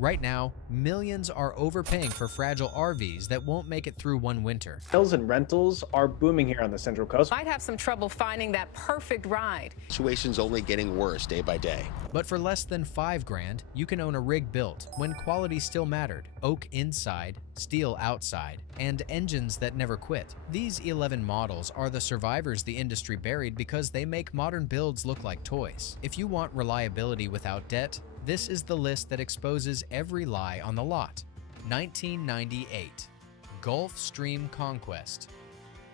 Right now, millions are overpaying for fragile RVs that won't make it through one winter. Sales and rentals are booming here on the Central Coast. Might have some trouble finding that perfect ride. Situation's only getting worse day by day. But for less than $5,000, you can own a rig built when quality still mattered: oak inside, steel outside, and engines that never quit. These 11 models are the survivors the industry buried because they make modern builds look like toys. If you want reliability without debt, this is the list that exposes every lie on the lot. 1998 Gulfstream Conquest.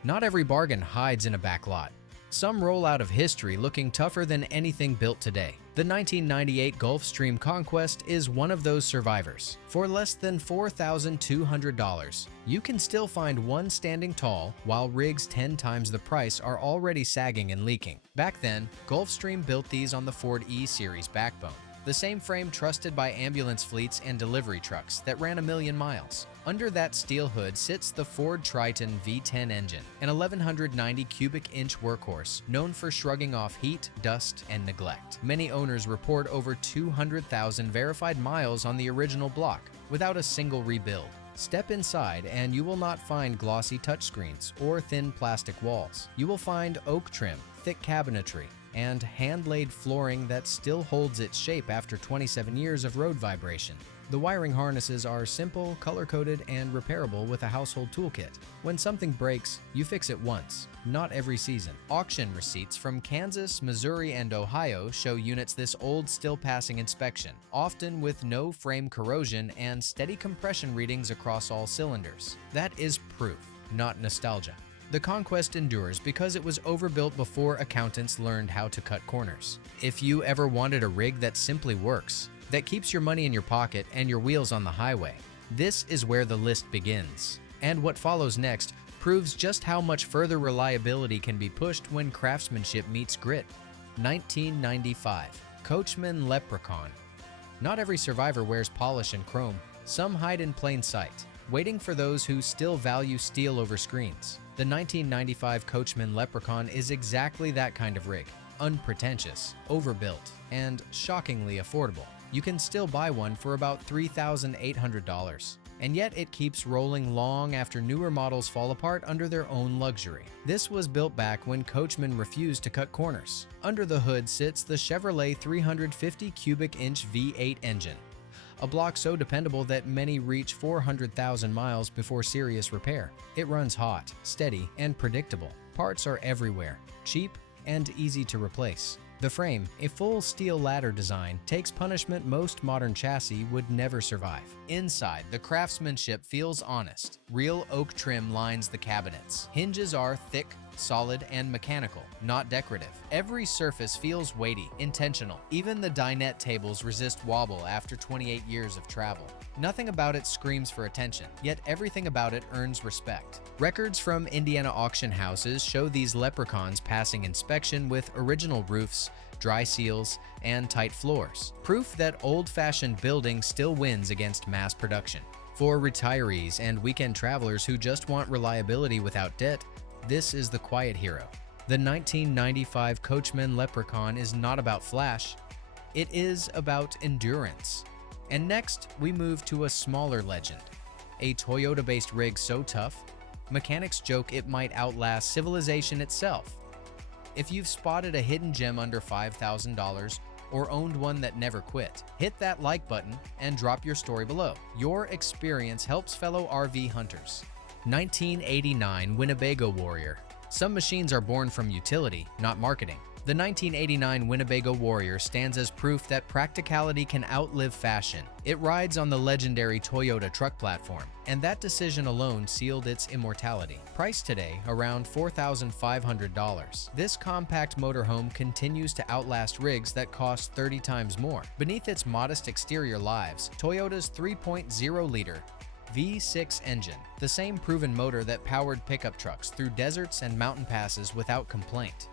Not every bargain hides in a back lot. Some roll out of history looking tougher than anything built today. The 1998 Gulfstream Conquest is one of those survivors. For less than $4,200, you can still find one standing tall, while rigs 10 times the price are already sagging and leaking. Back then, Gulfstream built these on the Ford E-Series backbone, the same frame trusted by ambulance fleets and delivery trucks that ran 1,000,000 miles. Under that steel hood sits the Ford Triton V10 engine, an 1,190 cubic inch workhorse known for shrugging off heat, dust, and neglect. Many owners report over 200,000 verified miles on the original block without a single rebuild. Step inside and you will not find glossy touchscreens or thin plastic walls. You will find oak trim, thick cabinetry, and hand-laid flooring that still holds its shape after 27 years of road vibration. The wiring harnesses are simple, color-coded, and repairable with a household toolkit. When something breaks, you fix it once, not every season. Auction receipts from Kansas, Missouri, and Ohio show units this old still passing inspection, often with no frame corrosion and steady compression readings across all cylinders. That is proof, not nostalgia. The Conquest endures because it was overbuilt before accountants learned how to cut corners. If you ever wanted a rig that simply works, that keeps your money in your pocket and your wheels on the highway, this is where the list begins. And what follows next proves just how much further reliability can be pushed when craftsmanship meets grit. 1995 Coachman Leprechaun. Not every survivor wears polish and chrome. Some hide in plain sight, waiting for those who still value steel over screens. The 1995 Coachman Leprechaun is exactly that kind of rig. Unpretentious, overbuilt, and shockingly affordable. You can still buy one for about $3,800. And yet it keeps rolling long after newer models fall apart under their own luxury. This was built back when Coachman refused to cut corners. Under the hood sits the Chevrolet 350 cubic inch V8 engine, a block so dependable that many reach 400,000 miles before serious repair. It runs hot, steady, and predictable. Parts are everywhere, cheap and easy to replace. The frame, a full steel ladder design, takes punishment most modern chassis would never survive. Inside, the craftsmanship feels honest. Real oak trim lines the cabinets. Hinges are thick, solid, and mechanical, not decorative. Every surface feels weighty, intentional. Even the dinette tables resist wobble after 28 years of travel. Nothing about it screams for attention, yet everything about it earns respect. Records from Indiana auction houses show these leprechauns passing inspection with original roofs, dry seals, and tight floors. Proof that old-fashioned building still wins against mass production. For retirees and weekend travelers who just want reliability without debt, this is the quiet hero. The 1995 Coachman Leprechaun is not about flash, it is about endurance. And next, we move to a smaller legend, a Toyota-based rig so tough, mechanics joke it might outlast civilization itself. If you've spotted a hidden gem under $5,000 or owned one that never quit, hit that like button and drop your story below. Your experience helps fellow RV hunters. 1989 Winnebago Warrior. Some machines are born from utility, not marketing. The 1989 Winnebago Warrior stands as proof that practicality can outlive fashion. It rides on the legendary Toyota truck platform, and that decision alone sealed its immortality. Priced today around $4,500, this compact motorhome continues to outlast rigs that cost 30 times more. Beneath its modest exterior lives, Toyota's 3.0-liter V6 engine, the same proven motor that powered pickup trucks through deserts and mountain passes without complaint.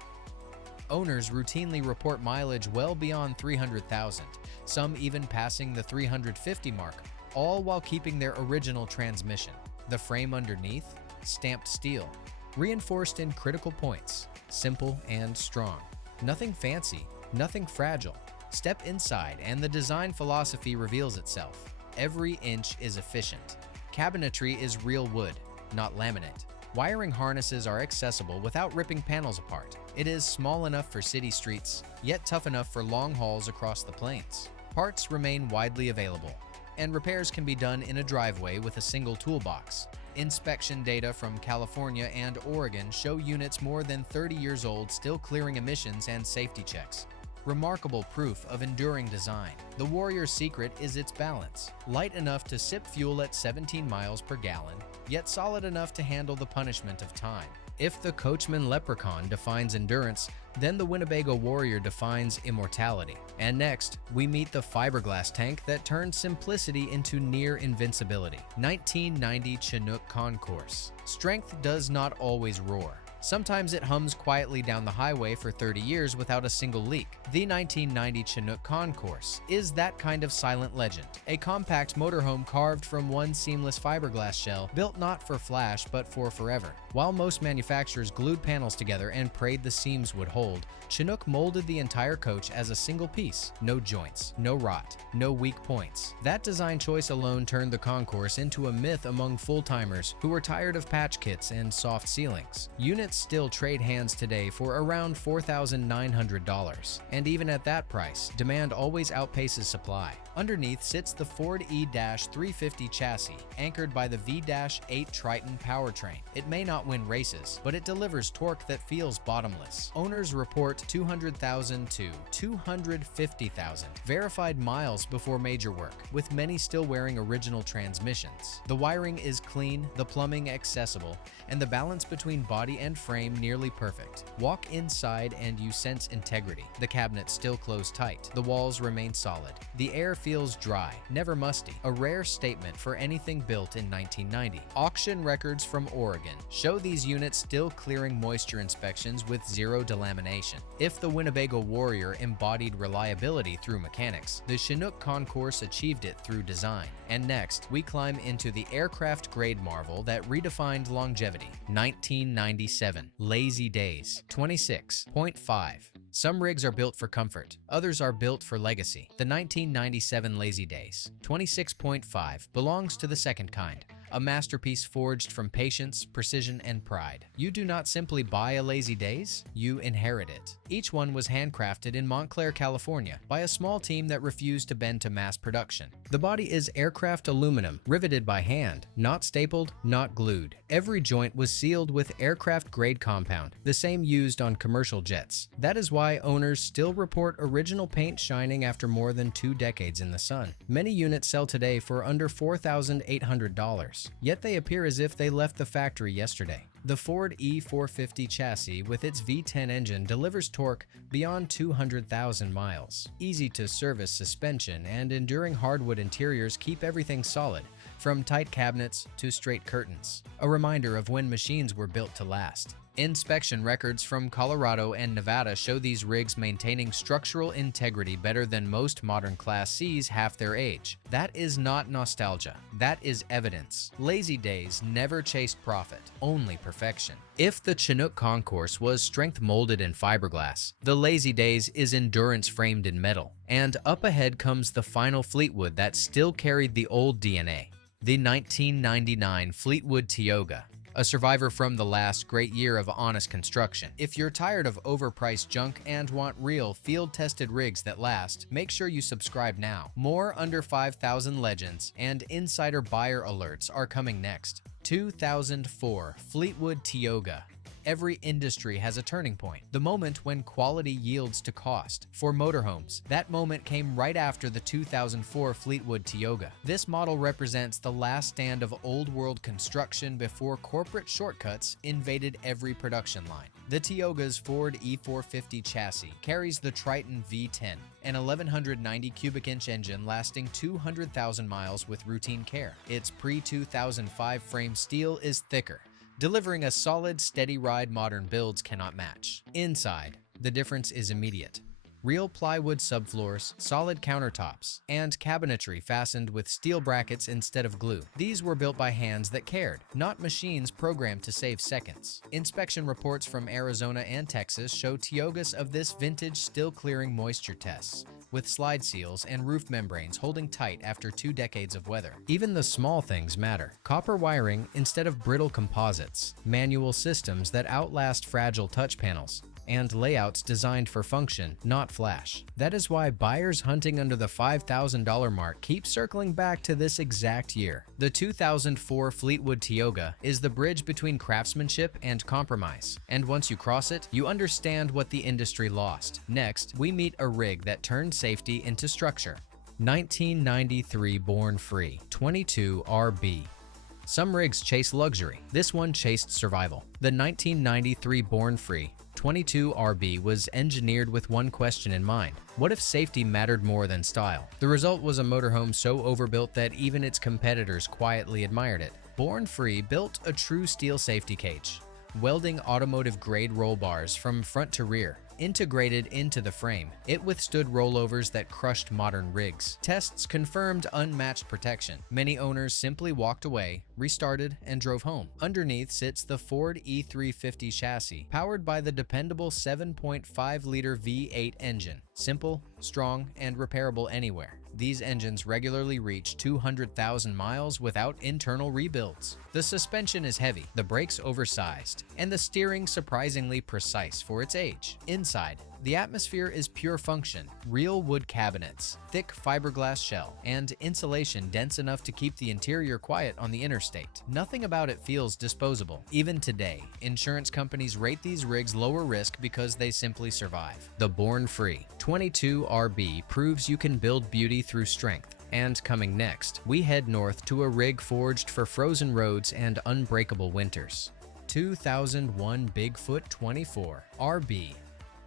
Owners routinely report mileage well beyond 300,000, some even passing the 350 mark, all while keeping their original transmission. The frame underneath, stamped steel, reinforced in critical points, simple and strong. Nothing fancy, nothing fragile. Step inside and the design philosophy reveals itself. Every inch is efficient. Cabinetry is real wood, not laminate. Wiring harnesses are accessible without ripping panels apart. It is small enough for city streets, yet tough enough for long hauls across the plains. Parts remain widely available, and repairs can be done in a driveway with a single toolbox. Inspection data from California and Oregon show units more than 30 years old still clearing emissions and safety checks. Remarkable proof of enduring design. The Warrior's secret is its balance. Light enough to sip fuel at 17 miles per gallon, yet solid enough to handle the punishment of time. If the Coachman Leprechaun defines endurance, then the Winnebago Warrior defines immortality. And next, we meet the fiberglass tank that turns simplicity into near invincibility. 1990 Chinook Concourse. Strength does not always roar. Sometimes it hums quietly down the highway for 30 years without a single leak. The 1990 Chinook Concourse is that kind of silent legend. A compact motorhome carved from one seamless fiberglass shell, built not for flash but for forever. While most manufacturers glued panels together and prayed the seams would hold, Chinook molded the entire coach as a single piece. No joints, no rot, no weak points. That design choice alone turned the Concourse into a myth among full-timers who were tired of patch kits and soft ceilings. Units still trade hands today for around $4,900, and even at that price, demand always outpaces supply. Underneath sits the Ford E-350 chassis, anchored by the V-8 Triton powertrain. It may not win races, but it delivers torque that feels bottomless. Owners report 200,000 to 250,000 verified miles before major work, with many still wearing original transmissions. The wiring is clean, the plumbing accessible, and the balance between body and frame nearly perfect. Walk inside and you sense integrity. The cabinets still close tight. The walls remain solid. The air feels dry, never musty, a rare statement for anything built in 1990. Auction records from Oregon show these units still clearing moisture inspections with zero delamination. If the Winnebago Warrior embodied reliability through mechanics, the Chinook Concourse achieved it through design. And next, we climb into the aircraft-grade marvel that redefined longevity. 1997, Lazy Days, 26.5. Some rigs are built for comfort, others are built for legacy. The 1997 Lazy Days, 26.5, belongs to the second kind, a masterpiece forged from patience, precision, and pride. You do not simply buy a Lazy Days, you inherit it. Each one was handcrafted in Montclair, California, by a small team that refused to bend to mass production. The body is aircraft aluminum, riveted by hand, not stapled, not glued. Every joint was sealed with aircraft-grade compound, the same used on commercial jets. That is why owners still report original paint shining after more than 2 decades in the sun. Many units sell today for under $4,800. Yet they appear as if they left the factory yesterday. The Ford E-450 chassis with its V10 engine delivers torque beyond 200,000 miles. Easy-to-service suspension and enduring hardwood interiors keep everything solid, from tight cabinets to straight curtains. A reminder of when machines were built to last. Inspection records from Colorado and Nevada show these rigs maintaining structural integrity better than most modern Class Cs half their age. That is not nostalgia. That is evidence. Lazy Days never chased profit, only perfection. If the Chinook Concourse was strength molded in fiberglass, the Lazy Days is endurance framed in metal. And up ahead comes the final Fleetwood that still carried the old DNA. The 1999 Fleetwood Tioga, a survivor from the last great year of honest construction. If you're tired of overpriced junk and want real field-tested rigs that last, make sure you subscribe now. More under 5,000 legends and insider buyer alerts are coming next. 2004 Fleetwood Tioga. Every industry has a turning point, the moment when quality yields to cost. For Motorhomes, that moment came right after the 2004 Fleetwood Tioga. This model represents the last stand of old-world construction before corporate shortcuts invaded every production line. The Tioga's Ford E-450 chassis carries the Triton V10, an 1,190 cubic inch engine lasting 200,000 miles with routine care. Its pre-2005 frame steel is thicker, delivering a solid, steady ride modern builds cannot match. Inside, the difference is immediate. Real plywood subfloors, solid countertops, and cabinetry fastened with steel brackets instead of glue. These were built by hands that cared, not machines programmed to save seconds. Inspection reports from Arizona and Texas show Tiogas of this vintage still clearing moisture tests. with slide seals and roof membranes holding tight after 2 decades of weather. Even the small things matter. Copper wiring instead of brittle composites, manual systems that outlast fragile touch panels, and layouts designed for function, not flash. That is why buyers hunting under the $5,000 mark keep circling back to this exact year. The 2004 Fleetwood Tioga is the bridge between craftsmanship and compromise, and once you cross it, you understand what the industry lost. Next, we meet a rig that turned safety into structure. 1993 Born Free 22RB. Some rigs chase luxury. This one chased survival. The 1993 Born Free 22RB was engineered with one question in mind. What if safety mattered more than style? The result was a motorhome so overbuilt that even its competitors quietly admired it. Born Free built a true steel safety cage, welding automotive-grade roll bars from front to rear, integrated into the frame. It withstood rollovers that crushed modern rigs. Tests confirmed unmatched protection. Many owners simply walked away, restarted, and drove home. Underneath sits the Ford E350 chassis, powered by the dependable 7.5-liter V8 engine. Simple, strong, and repairable anywhere. These engines regularly reach 200,000 miles without internal rebuilds. The suspension is heavy, the brakes oversized, and the steering surprisingly precise for its age. Inside, the atmosphere is pure function, real wood cabinets, thick fiberglass shell, and insulation dense enough to keep the interior quiet on the interstate. Nothing about it feels disposable. Even today, insurance companies rate these rigs lower risk because they simply survive. The Born Free 22RB proves you can build beauty through strength. And coming next, we head north to a rig forged for frozen roads and unbreakable winters. 2001 Bigfoot 24RB.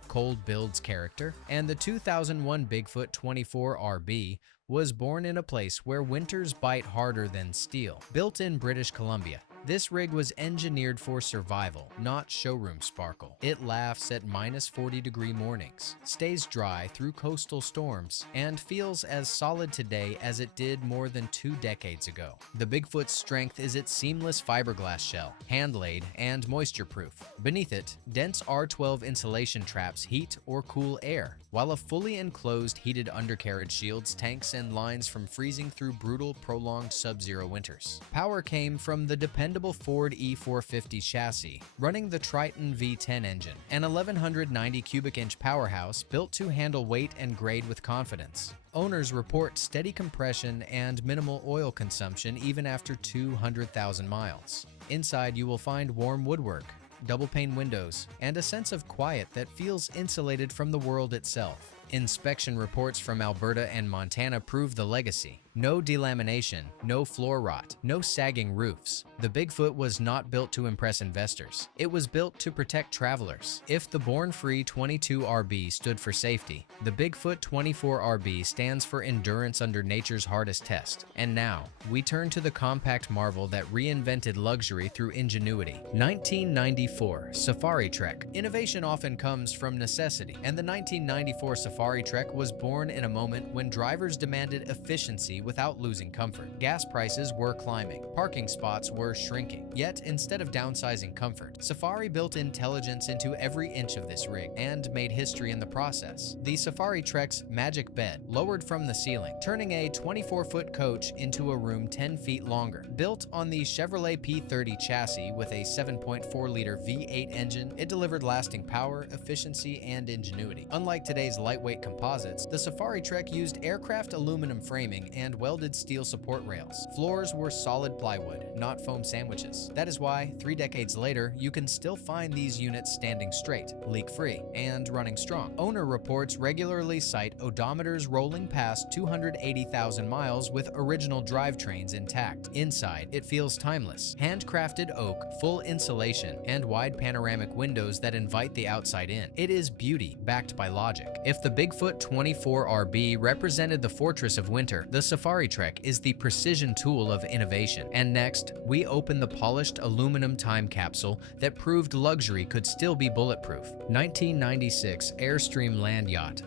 Cold builds character, and the 2001 Bigfoot 24RB was born in a place where winters bite harder than steel. Built in British Columbia, this rig was engineered for survival, not showroom sparkle. It laughs at -40-degree mornings, stays dry through coastal storms, and feels as solid today as it did more than 2 decades ago. The Bigfoot's strength is its seamless fiberglass shell, hand-laid and moisture-proof. Beneath it, dense R12 insulation traps heat or cool air, while a fully enclosed heated undercarriage shields tanks and lines from freezing through brutal, prolonged sub-zero winters. Power came from the dependable Ford E450 chassis, running the Triton V10 engine, an 1,190 cubic inch powerhouse built to handle weight and grade with confidence. Owners report steady compression and minimal oil consumption even after 200,000 miles. Inside, you will find warm woodwork, double-pane windows, and a sense of quiet that feels insulated from the world itself. Inspection reports from Alberta and Montana prove the legacy. No delamination, no floor rot, no sagging roofs. The Bigfoot was not built to impress investors. It was built to protect travelers. If the Born Free 22RB stood for safety, the Bigfoot 24RB stands for endurance under nature's hardest test. And now, we turn to the compact marvel that reinvented luxury through ingenuity. 1994 Safari Trek. Innovation often comes from necessity, and the 1994 Safari Trek was born in a moment when drivers demanded efficiency without losing comfort. Gas prices were climbing, parking spots were shrinking. Yet, instead of downsizing comfort, Safari built intelligence into every inch of this rig and made history in the process. The Safari Trek's magic bed lowered from the ceiling, turning a 24-foot coach into a room 10 feet longer. Built on the Chevrolet P30 chassis with a 7.4-liter V8 engine, it delivered lasting power, efficiency, and ingenuity. Unlike today's lightweight composites, the Safari Trek used aircraft aluminum framing and welded steel support rails. Floors were solid plywood, not foam sandwiches. That is why, 3 decades later, you can still find these units standing straight, leak-free, and running strong. Owner reports regularly cite odometers rolling past 280,000 miles with original drivetrains intact. Inside, it feels timeless. Handcrafted oak, full insulation, and wide panoramic windows that invite the outside in. It is beauty backed by logic. If the Bigfoot 24RB represented the fortress of winter, the Safari Trek is the precision tool of innovation. And next, we open the polished aluminum time capsule that proved luxury could still be bulletproof. 1996 Airstream Land Yacht.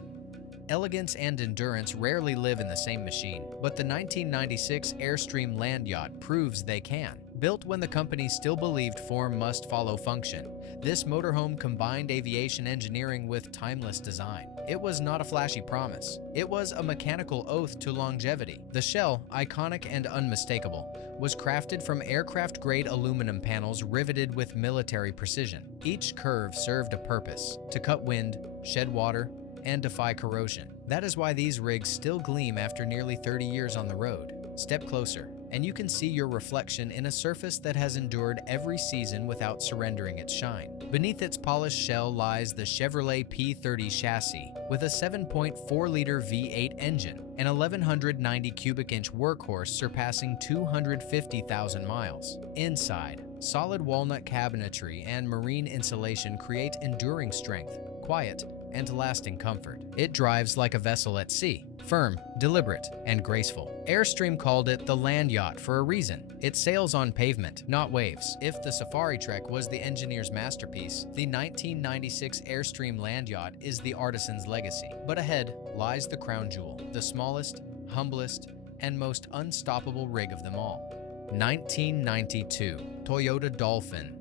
Elegance and endurance rarely live in the same machine, but the 1996 Airstream Land Yacht proves they can. Built when the company still believed form must follow function, this motorhome combined aviation engineering with timeless design. It was not a flashy promise. It was a mechanical oath to longevity. The shell, iconic and unmistakable, was crafted from aircraft-grade aluminum panels riveted with military precision. Each curve served a purpose: to cut wind, shed water, and defy corrosion. That is why these rigs still gleam after nearly 30 years on the road. Step closer, and you can see your reflection in a surface that has endured every season without surrendering its shine. Beneath its polished shell lies the Chevrolet P30 chassis with a 7.4-liter V8 engine, an 1,190 cubic inch workhorse surpassing 250,000 miles. Inside, solid walnut cabinetry and marine insulation create enduring strength, quiet, and lasting comfort. It drives like a vessel at sea, firm, deliberate, and graceful. Airstream called it the land yacht for a reason. It sails on pavement, not waves. If the Safari Trek was the engineer's masterpiece, the 1996 Airstream land yacht is the artisan's legacy. But ahead lies the crown jewel, the smallest, humblest, and most unstoppable rig of them all. 1992 Toyota Dolphin.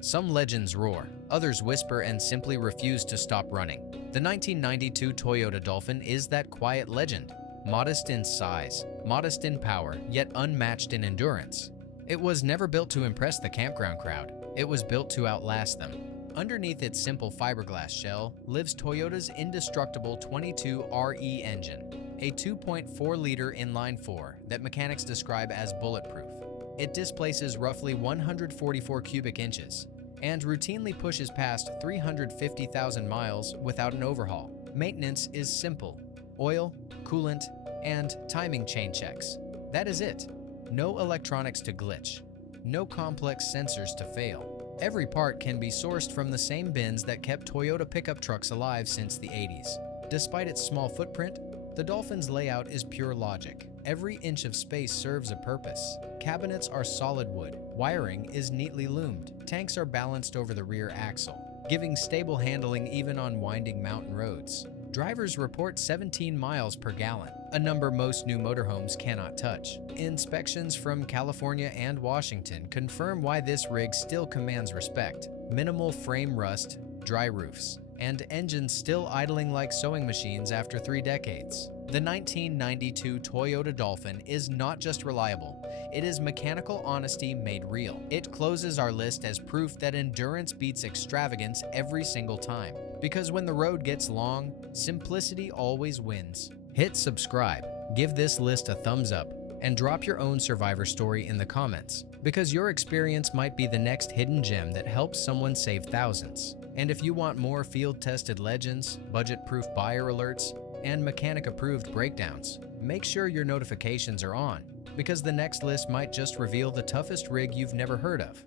Some legends roar, others whisper and simply refuse to stop running. The 1992 Toyota Dolphin is that quiet legend, modest in size, modest in power, yet unmatched in endurance. It was never built to impress the campground crowd. It was built to outlast them. Underneath its simple fiberglass shell lives Toyota's indestructible 22RE engine, a 2.4-liter inline-4 that mechanics describe as bulletproof. It displaces roughly 144 cubic inches and routinely pushes past 350,000 miles without an overhaul. Maintenance is simple: oil, coolant, and timing chain checks. That is it. No electronics to glitch. No complex sensors to fail. Every part can be sourced from the same bins that kept Toyota pickup trucks alive since the 80s. Despite its small footprint, the Dolphin's layout is pure logic. Every inch of space serves a purpose. Cabinets are solid wood. Wiring is neatly loomed. Tanks are balanced over the rear axle, giving stable handling even on winding mountain roads. Drivers report 17 miles per gallon, a number most new motorhomes cannot touch. Inspections from California and Washington confirm why this rig still commands respect. Minimal frame rust, dry roofs, and engines still idling like sewing machines after 3 decades. The 1992 Toyota Dolphin is not just reliable, it is mechanical honesty made real. It closes our list as proof that endurance beats extravagance every single time. Because when the road gets long, simplicity always wins. Hit subscribe, give this list a thumbs up, and drop your own survivor story in the comments, because your experience might be the next hidden gem that helps someone save thousands. And if you want more field-tested legends, budget-proof buyer alerts, and mechanic-approved breakdowns, make sure your notifications are on, because the next list might just reveal the toughest rig you've never heard of.